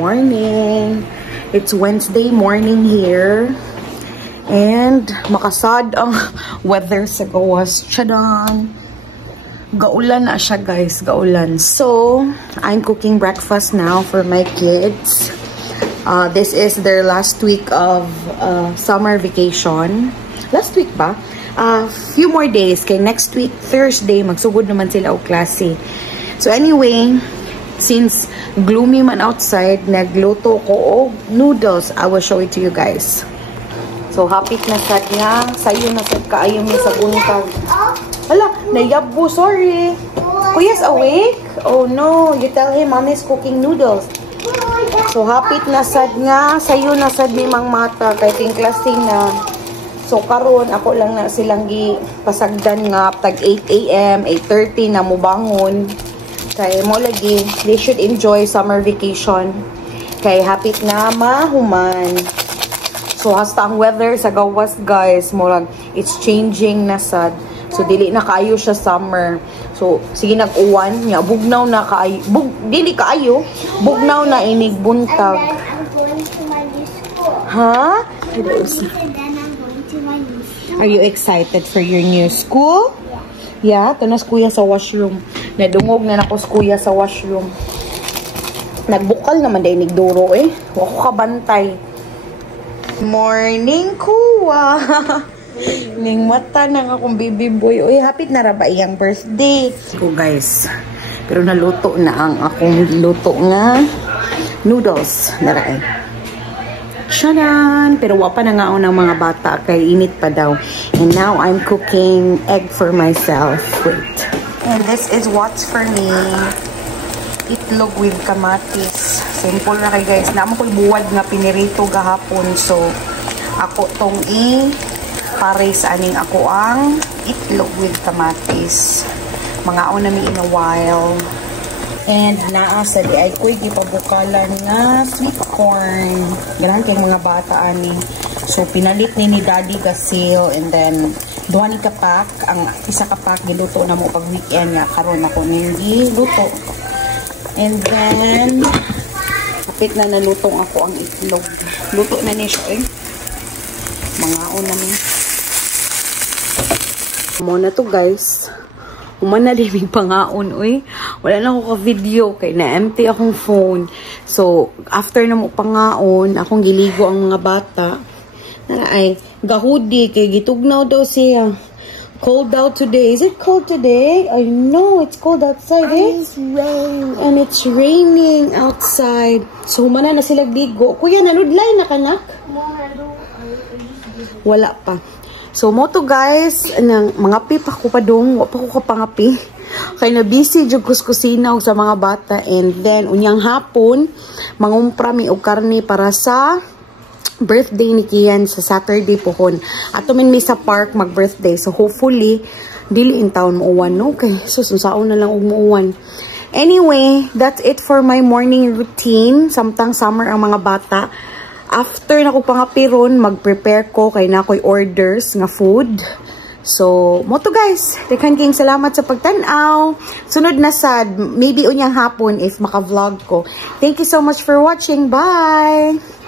morning. It's Wednesday morning here. And makasad ang weather sa gawas. Tchadan! Gaulan na siya, guys. Gaulan. So, I'm cooking breakfast now for my kids. This is their last week of summer vacation. Last week ba? Few more days. Kay next week, Thursday, magsugod naman sila o klase. So anyway, since gloomy man outside, nagluto ko og noodles. I will show it to you guys. So, hapit na sad nga. Sayo na sad kaayo mi sa buntag. Hala, nayabo, sorry. Kuya's awake? Oh no, you tell him mommy's cooking noodles. So, hapit na sad nga. Sayo na sad mi mang mata. Kay ting klaseng na. So, karon ako lang na silang pasagdan nga. Tag 8 AM, 8:30 na mubangon. Kay mo lagi, they should enjoy summer vacation. Kay hapit na mahuman. So hasta ang weather sa gawas, guys, murag it's changing na sad. So dili na kaayo siya summer. So sige nag-uwan nya, bugnaw na kaayo. Dili kaayo, bugnaw na inig buntag. I'm going to my new school. Huh? Then I'm going to my new school. Are you excited for your new school? Yeah, tunas kuya sa washroom. Nadungog na nako kuya sa washroom. Nagbukal naman dahil nigduro eh. Wako kabantay. Morning, kuwa. Ning mata na akong baby boy. Uy, hapit na raba iyang birthday. So guys, pero naluto na ang akong luto nga noodles. Naray. Tchadan! Pero wapa na nga ako ng mga bata kay init pa daw. And now I'm cooking egg for myself. Wait. And this is what's for me. Itlog with kamatis. Simple na kay guys. Naman ko'y buwad nga pinirito gahapon. So, ako tong pares aning ako ang itlog with kamatis. Mga ako na in a while. And naa sa di ay ko'y gipabukalan nga sweet corn. Ganahan kay mga bata ani. So, pinalit ni Daddy Gasil. And then, duha ni kapak. Ang isa kapak, giluto na mo pag weekend nga. Karon ako nang giluto. And then, kapit na nalutong ako ang itlog. Luto na ni siya eh. Mga una ni. Muna to guys. Umana din pangaon, uy. Wala na ako ka-video kay na-empty akong phone. So, after na mo pangaon, akong giligo ang mga bata. Ay, gahudi kay gitugnaw daw siya. Cold out today. Is it cold today? I know it's cold outside, eh? It's raining. And it's raining outside. So, humana na sila digo. Kuya, naludlay na kanak? Wala pa. So, mo to guys, mga pip ako pa dong, wala pa ko kapangapi. Kaya na busy jud kuskusina sa mga bata. And then, unyang hapon, mangumpra mi og karne para sa birthday ni Kian sa Saturday pohon. Ato min mi sa park mag-birthday. So, hopefully, dili in town muuwan, no? Okay, so, susaon na lang og muuwan. Anyway, that's it for my morning routine. Samtang summer ang mga bata. After na ko pangapiron, mag-prepare ko kay na ko'y orders nga food. So, mo to guys. Tekan king salamat sa pagtanaw. Sunod na sad, maybe unyang hapon if maka-vlog ko. Thank you so much for watching. Bye!